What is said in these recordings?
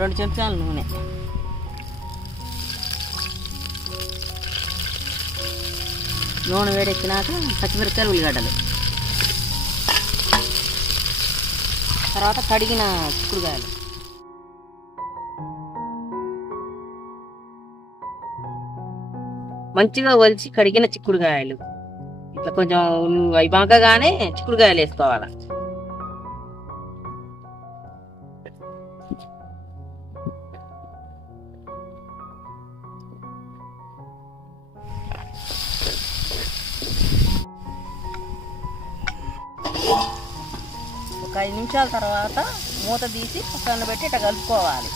2 చెంచాలు నూనె, నూనె వేడెక్కినాక పచ్చిమిరపకాయలు, ఉల్లిగడ్డలు, తర్వాత కడిగిన చిక్కుడుకాయలు, మంచిగా ఒలిచి కడిగిన చిక్కుడుకాయలు ఇట్లా కొంచెం అవి బాగానే చిక్కుడుకాయలు వేసుకోవాలి. ఒక 5 నిమిషాల తర్వాత మూత తీసి పక్కన పెట్టి ఇట్లా కలుపుకోవాలి.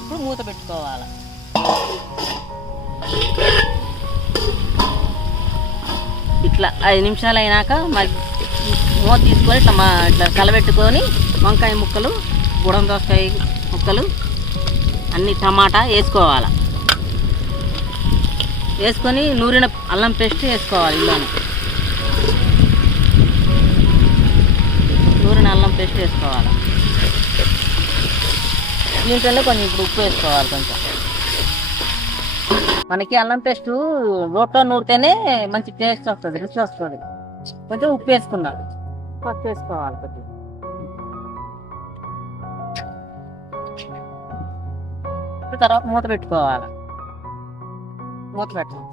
ఇప్పుడు మూత పెట్టుకోవాలి. ఇట్లా 5 నిమిషాలు అయినాక మూత తీసుకొని ఇట్లా కలబెట్టుకొని వంకాయ ముక్కలు, గుడం దోసకాయ ముక్కలు, అన్ని టమాటా వేసుకోవాలి. వేసుకొని నూరిన అల్లం పేస్ట్ వేసుకోవాలి. ఇందులోనే నూరిన అల్లం పేస్ట్ వేసుకోవాలి. దీంట్లో కొంచెం ఇప్పుడు ఉప్పు వేసుకోవాలి. కొంచెం మనకి అల్లం పేస్ట్ రోట్లో నూరితేనే మంచి టేస్ట్ వస్తుంది, రుచి వస్తుంది. కొంచెం ఉప్పు వేసుకున్నాం, పసుపు వేసుకోవాలి. కొంచెం తర్వాత మూత పెట్టుకోవాలి. మూత పెట్టాలి.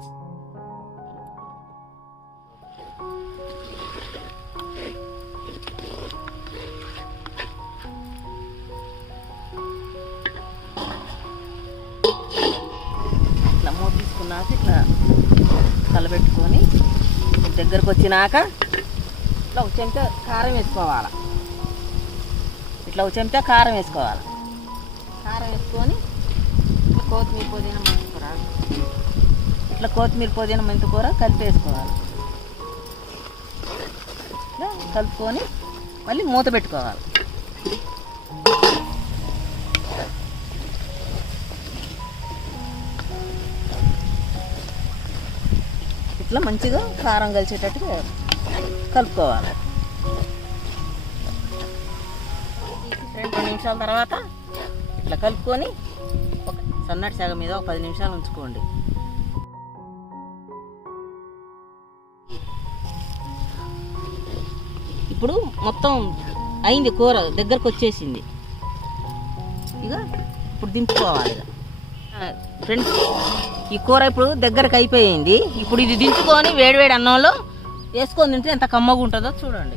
ఇట్లా మూత తీసుకున్నాక ఇట్లా కలబెట్టుకొని దగ్గరకు వచ్చినాక ఇట్లా ఒక చెంచా కారం వేసుకోవాలి. ఇట్లా ఒక చెంచా కారం వేసుకోవాలి. కారం వేసుకొని కొత్తిమీర, పుదీనా, మెంతికూర, ఇట్లా కొత్తిమీర, పుదీనా, మెంతికూర కలిపి వేసుకోవాలి. ఇట్లా కలుపుకొని మళ్ళీ మూత పెట్టుకోవాలి. ఇట్లా మంచిగా కారం కలిసేటట్టుగా కలుపుకోవాలి. 2 నిమిషాల తర్వాత ఇట్లా కలుపుకొని ఒక సన్నటి సగం మీద ఒక 10 నిమిషాలు ఉంచుకోండి. ఇప్పుడు మొత్తం అయింది, కూర దగ్గరకు వచ్చేసింది. ఇక ఇప్పుడు దింపుకోవాలి. ఫ్రెండ్స్, ఈ కూర ఇప్పుడు దగ్గరకు అయిపోయింది. ఇప్పుడు ఇది దించుకొని వేడివేడి అన్నంలో వేసుకొని తింటే ఎంత కమ్మగా ఉంటుందో చూడండి.